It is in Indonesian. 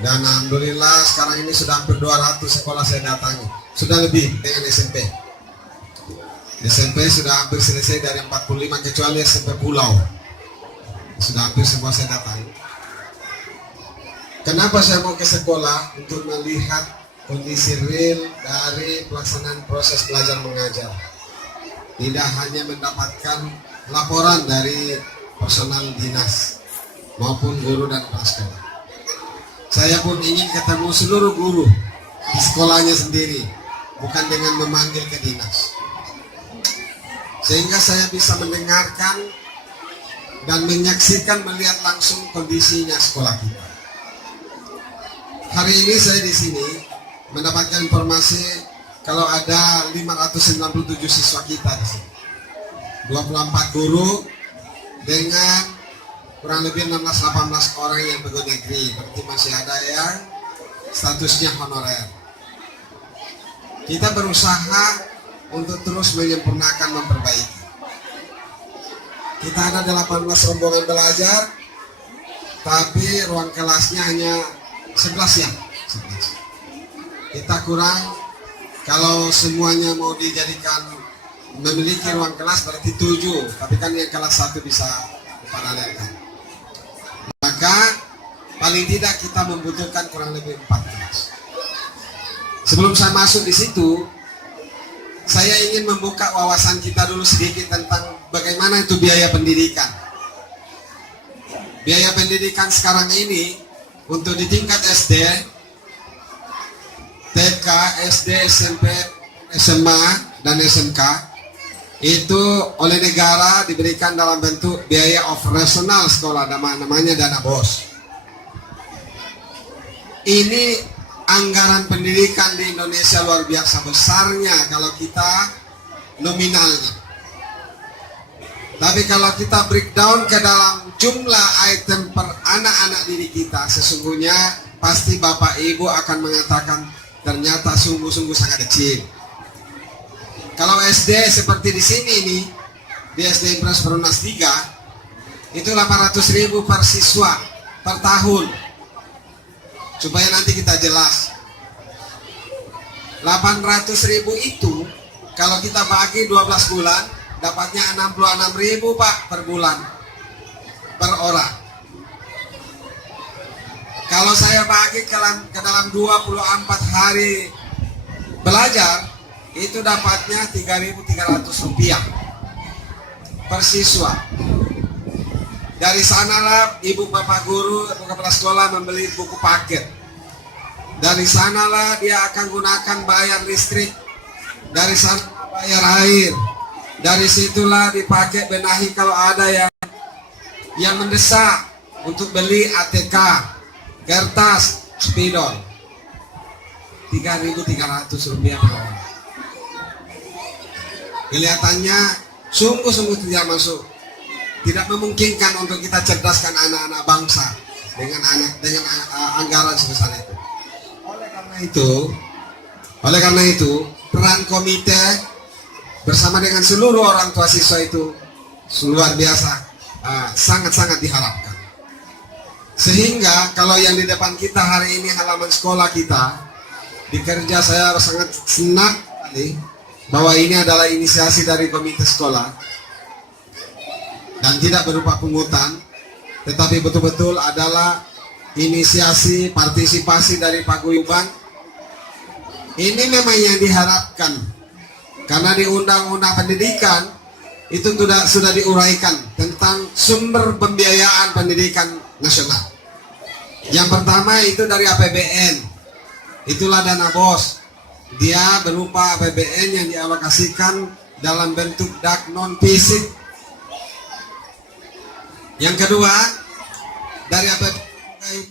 Dan alhamdulillah sekarang ini sudah hampir 200 sekolah saya datangi. Sudah lebih dengan SMP. SMP sudah hampir selesai dari 45 kecuali SMP Pulau. Sudah hampir semua saya datangi. Kenapa saya mau ke sekolah? Untuk melihat kondisi real dari pelaksanaan proses belajar mengajar. Tidak hanya mendapatkan laporan dari personal dinas maupun guru dan kepala sekolah. Saya pun ingin ketemu seluruh guru di sekolahnya sendiri, bukan dengan memanggil ke dinas. Sehingga saya bisa mendengarkan dan menyaksikan, melihat langsung kondisinya sekolah kita. Hari ini saya di sini mendapatkan informasi kalau ada 597 siswa kita di sini. 24 guru dengan kurang lebih 16-18 orang yang pegawai negeri, berarti masih ada yang statusnya honorer. Kita berusaha untuk terus menyempurnakan, memperbaiki. Kita ada 18 rombongan belajar, tapi ruang kelasnya hanya 11 ya. 11. Kita kurang, kalau semuanya mau dijadikan memiliki ruang kelas berarti 7, tapi kan yang kelas 1 bisa diparalelkan. Maka paling tidak kita membutuhkan kurang lebih 4 kelas. Sebelum saya masuk di situ, saya ingin membuka wawasan kita dulu sedikit tentang bagaimana itu biaya pendidikan. Biaya pendidikan sekarang ini untuk di tingkat SD, TK, SD, SMP, SMA, dan SMK itu oleh negara diberikan dalam bentuk biaya operasional sekolah, namanya dana BOS. Ini anggaran pendidikan di Indonesia luar biasa besarnya kalau kita nominalnya. Tapi kalau kita breakdown ke dalam jumlah item per anak-anak didik kita, sesungguhnya pasti Bapak Ibu akan mengatakan ternyata sungguh-sungguh sangat kecil. Kalau SD seperti di sini nih, di SD Impres Perumnas 3, itu 800.000 per siswa per tahun. Supaya nanti kita jelas. 800.000 itu kalau kita bagi 12 bulan, dapatnya 66.000 Pak per bulan, per orang. Kalau saya bagi ke dalam 24 hari belajar, itu dapatnya Rp3.300 per siswa. Dari sanalah ibu bapak guru, ibu kepala sekolah membeli buku paket. Dari sanalah dia akan gunakan bayar listrik. Dari sana bayar air. Dari situlah dipakai benahi kalau ada yang mendesak untuk beli ATK, kertas, spidol. Rp3.300 per orang. Kelihatannya sungguh-sungguh tidak masuk, tidak memungkinkan untuk kita cerdaskan anak-anak bangsa dengan anggaran sebesar itu. Oleh karena itu, peran komite bersama dengan seluruh orang tua siswa itu luar biasa, sangat-sangat diharapkan. Sehingga kalau yang di depan kita hari ini halaman sekolah kita, di kerja saya sangat senang sekali bahwa ini adalah inisiasi dari komite sekolah dan tidak berupa pungutan, tetapi betul-betul adalah inisiasi partisipasi dari paguyuban. Ini memang yang diharapkan karena di Undang-Undang Pendidikan itu sudah diuraikan tentang sumber pembiayaan pendidikan nasional. Yang pertama itu dari APBN, itulah dana BOS. Dia berupa APBN yang dialokasikan dalam bentuk dak non fisik. Yang kedua dari APBN